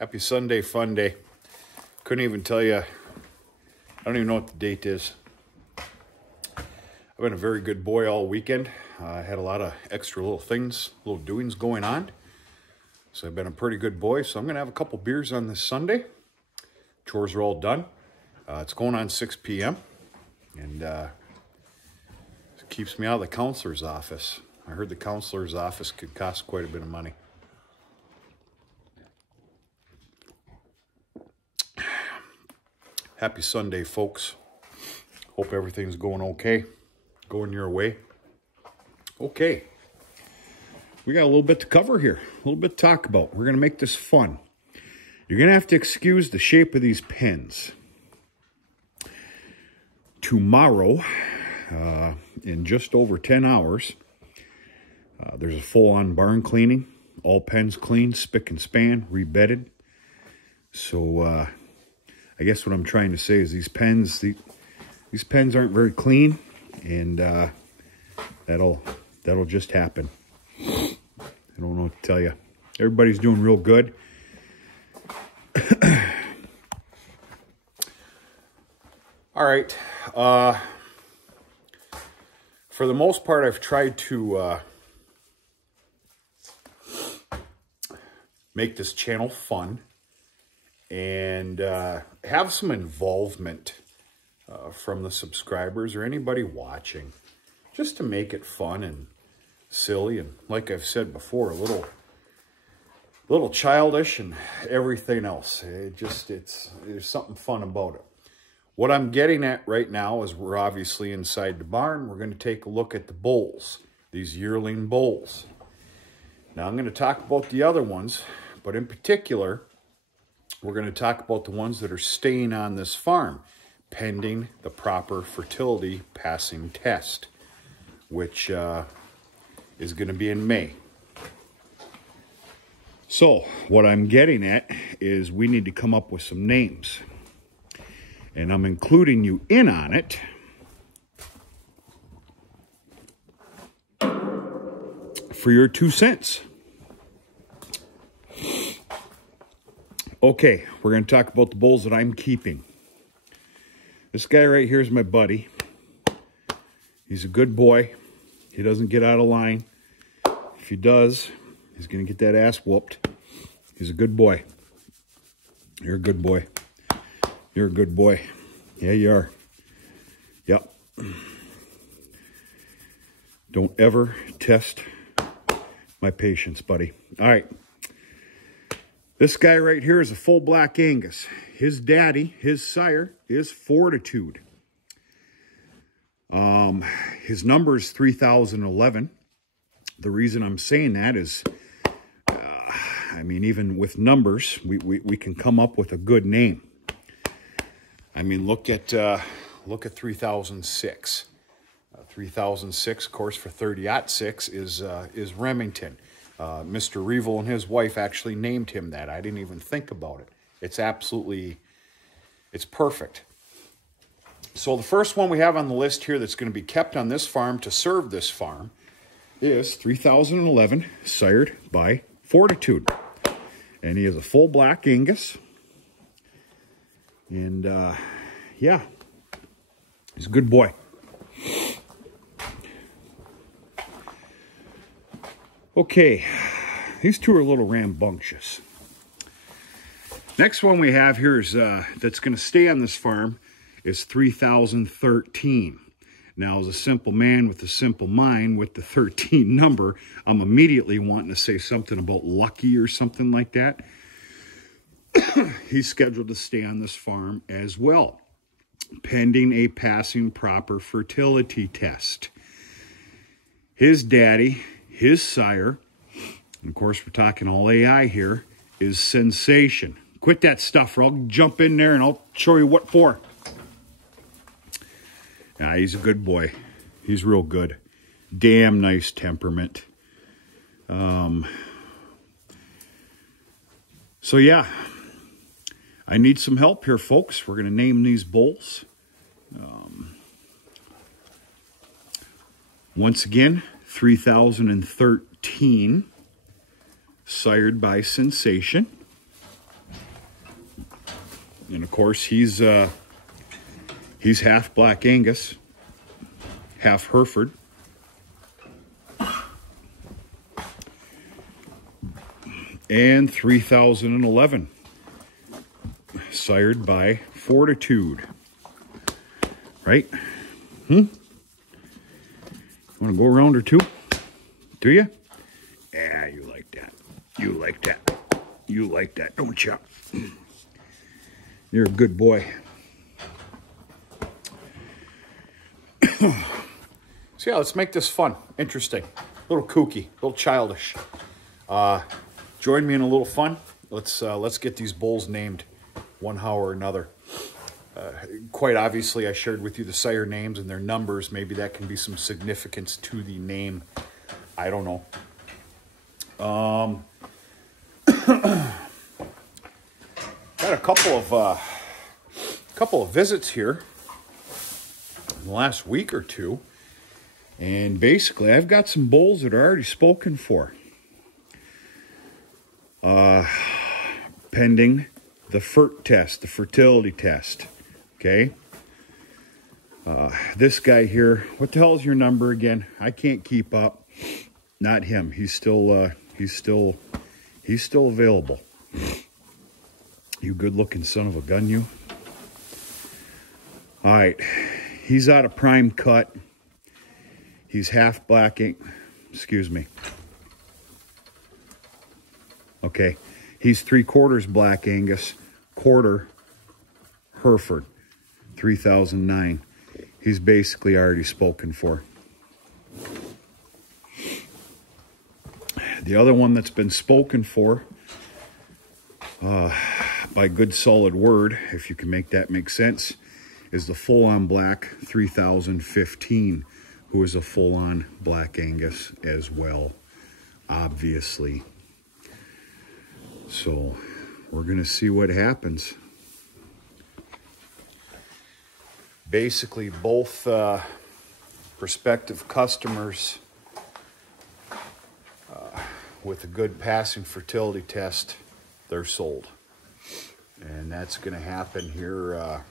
Happy Sunday, fun day. Couldn't even tell you, I don't even know what the date is. I've been a very good boy all weekend. I had a lot of extra little things, little doings going on. So I've been a pretty good boy. So I'm going to have a couple beers on this Sunday. Chores are all done. It's going on 6 p.m. And it keeps me out of the counselor's office. I heard the counselor's office could cost quite a bit of money. Happy Sunday, folks. Hope everything's going okay. Going your way. Okay. We got a little bit to cover here. A little bit to talk about. We're going to make this fun. You're going to have to excuse the shape of these pens. Tomorrow, in just over 10 hours, there's a full-on barn cleaning. All pens cleaned, spick and span, rebedded. So, I guess what I'm trying to say is these pens aren't very clean, and that'll just happen. I don't know what to tell you. Everybody's doing real good. All right. For the most part, I've tried to make this channel fun and have some involvement from the subscribers or anybody watching, just to make it fun and silly, and like I've said before, a little childish and everything else. There's something fun about it. What I'm getting at right now is we're obviously inside the barn. We're going to take a look at the bulls, these yearling bulls. Now I'm going to talk about the other ones, but in particular, we're going to talk about the ones that are staying on this farm, pending the proper fertility passing test, which is going to be in May. So what I'm getting at is we need to come up with some names. And I'm including you in on it for your 2 cents. Okay, we're going to talk about the bulls that I'm keeping. This guy right here is my buddy. He's a good boy. He doesn't get out of line. If he does, he's going to get that ass whooped. He's a good boy. You're a good boy. You're a good boy. Yeah, you are. Yep. Don't ever test my patience, buddy. All right. This guy right here is a full black Angus. His daddy, his sire, is Fortitude. His number is 3011. The reason I'm saying that is, I mean, even with numbers, we can come up with a good name. I mean, look at 3006. 3006, of course, for 30-06 is Remington. Mr. Revel and his wife actually named him that. I didn't even think about it. It's perfect. So the first one we have on the list here that's going to be kept on this farm to serve this farm is 3011, sired by Fortitude. And he is a full black Angus. And, yeah, he's a good boy. Okay, these two are a little rambunctious. Next one we have here is that's going to stay on this farm is 3013. Now, as a simple man with a simple mind with the 13 number, I'm immediately wanting to say something about lucky or something like that. He's scheduled to stay on this farm as well, pending a passing proper fertility test. His daddy, his sire, and of course we're talking all AI here, is Sensation. Quit that stuff or I'll jump in there and I'll show you what for. Yeah, he's a good boy. He's real good. Damn nice temperament. So yeah, I need some help here, folks. We're going to name these bulls. Once again, 3013, sired by Sensation. And of course, he's half Black Angus, half Hereford. And 3011, sired by Fortitude. Right? You want to go around or two? Do you? Yeah, you like that. You like that. You like that, don't you? You're a good boy. So yeah, let's make this fun, interesting, a little kooky, a little childish. Join me in a little fun. Let's get these bulls named one how or another. Quite obviously, I shared with you the sire names and their numbers. Maybe that can be some significance to the name. I don't know. Got a couple of visits here in the last week or two, and basically I've got some bulls that are already spoken for. Pending the FERT test, the fertility test. Okay. This guy here, what the hell is your number again? I can't keep up. Not him. He's still available. You good-looking son of a gun, you. All right. He's out of prime cut. He's half Black Angus. Excuse me. Okay. He's 3/4 Black Angus, quarter Hereford, 3009. He's basically already spoken for. The other one that's been spoken for by good solid word, if you can make that make sense, is the full-on black 3015, who is a full-on Black Angus as well, obviously. So we're going to see what happens. Basically, both prospective customers with a good passing fertility test, they're sold. And that's going to happen here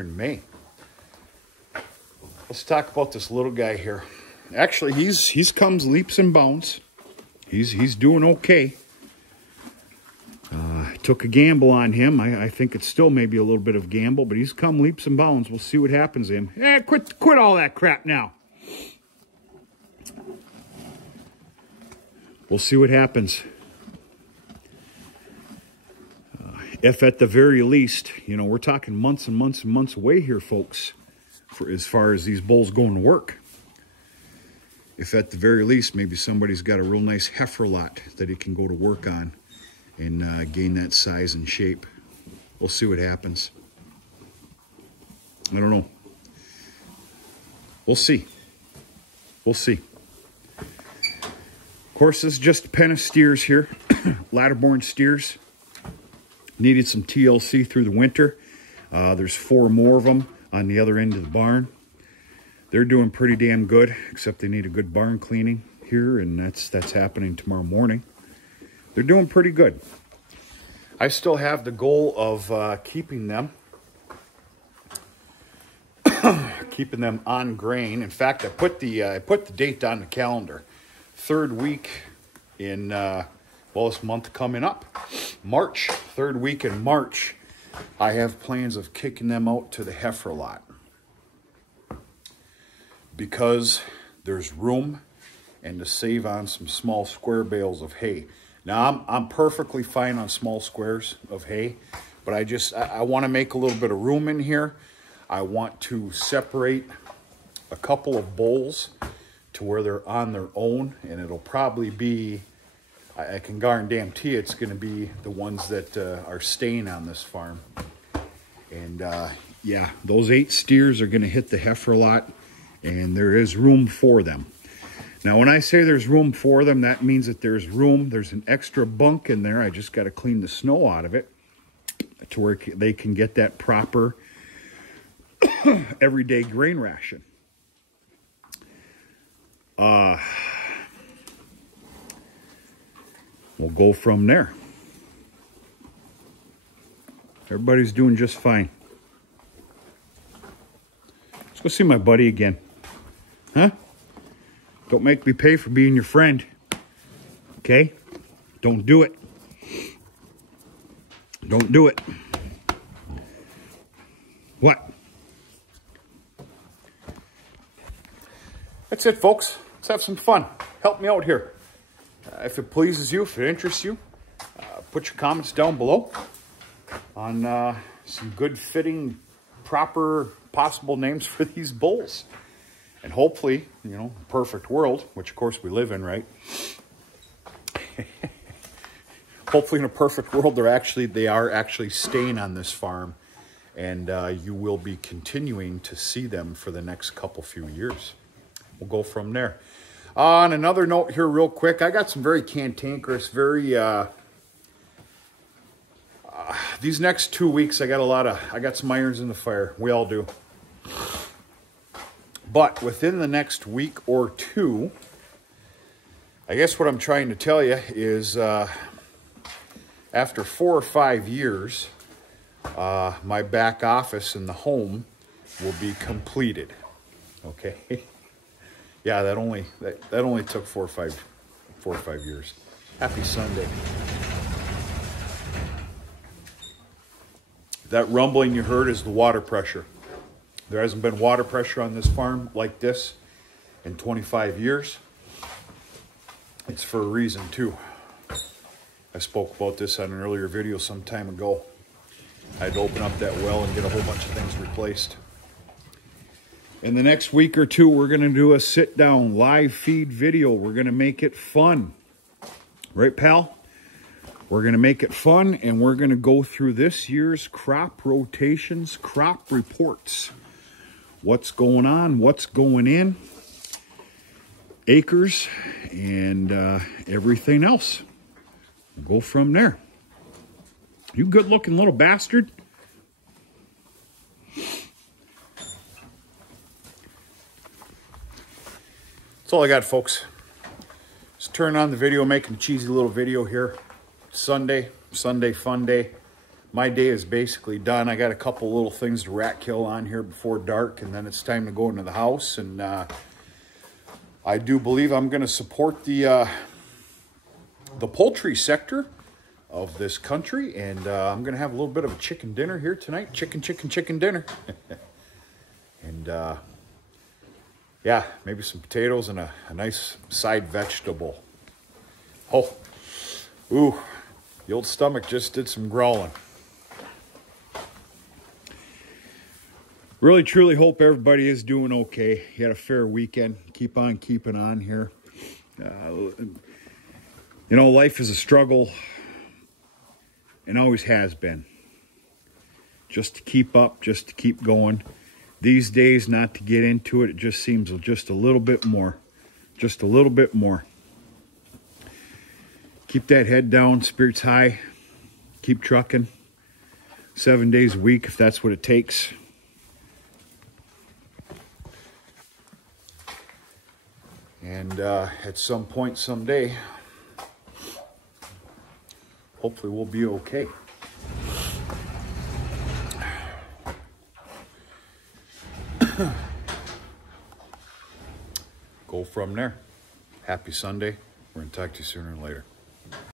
in May. Let's talk about this little guy here. Actually, he's comes leaps and bounds. He's doing okay. Took a gamble on him. I think it's still maybe a little bit of gamble, but he's come leaps and bounds. We'll see what happens to him. Quit all that crap now. We'll see what happens. If at the very least, you know, we're talking months and months and months away here, folks, for as far as these bulls going to work. If at the very least, maybe somebody's got a real nice heifer lot that he can go to work on and gain that size and shape. We'll see what happens. I don't know. We'll see. We'll see. Of course, this is just a pen of steers here. Ladder-born steers. Needed some TLC through the winter. There's 4 more of them on the other end of the barn. They're doing pretty damn good, except they need a good barn cleaning here, and that's happening tomorrow morning. They're doing pretty good. I still have the goal of keeping them on grain. In fact, I put the date on the calendar. 3rd week in this month coming up, March. 3rd week in March, I have plans of kicking them out to the heifer lot because there's room and to save on some small square bales of hay. Now, I'm perfectly fine on small squares of hay, but I want to make a little bit of room in here. I want to separate a couple of bulls to where they're on their own, and it'll probably be, I can guarantee it's going to be the ones that are staying on this farm. And yeah, those 8 steers are going to hit the heifer lot, and there is room for them. Now, when I say there's room for them, that means that there's room. There's an extra bunk in there. I just got to clean the snow out of it to where they can get that proper everyday grain ration. We'll go from there. Everybody's doing just fine. Let's go see my buddy again. Huh? Don't make me pay for being your friend. Okay? Don't do it. Don't do it. What? That's it, folks. Let's have some fun. Help me out here. If it pleases you, if it interests you, put your comments down below on some good fitting, proper, possible names for these bulls. And hopefully, you know, perfect world, which of course we live in, right? Hopefully in a perfect world, they are actually staying on this farm, and you will be continuing to see them for the next few years. We'll go from there. On another note here real quick, I got some very cantankerous, these next 2 weeks, I got some irons in the fire. We all do. But within the next week or two, I guess what I'm trying to tell you is after 4 or 5 years, my back office in the home will be completed. Okay. Yeah, that only took 4 or 5 years. Happy Sunday. That rumbling you heard is the water pressure. There hasn't been water pressure on this farm like this in 25 years. It's for a reason too. I spoke about this on an earlier video some time ago. I had to open up that well and get a whole bunch of things replaced. In the next week or two, we're going to do a sit-down live feed video. We're going to make it fun. Right, pal? We're going to make it fun, and we're going to go through this year's crop rotations, crop reports. What's going on, what's going in, acres, and everything else. We'll go from there. You good-looking little bastard. That's all I got, folks. Just turn on the video, making a cheesy little video here. Sunday fun day. My day is basically done. I got a couple little things to rat kill on here before dark, and then it's time to go into the house. And I do believe I'm going to support the poultry sector of this country, and I'm going to have a little bit of a chicken dinner here tonight. Chicken dinner. And yeah, maybe some potatoes and a nice side vegetable. Oh, ooh, the old stomach just did some growling. Really, truly hope everybody is doing okay. You had a fair weekend. Keep on keeping on here. You know, life is a struggle and always has been. Just to keep up, just to keep going. These days, not to get into it, it just seems just a little bit more. Just a little bit more. Keep that head down, spirits high. Keep trucking. 7 days a week, if that's what it takes. And at some point, someday, hopefully we'll be okay. Go from there. Happy Sunday. We're going to talk to you sooner or later.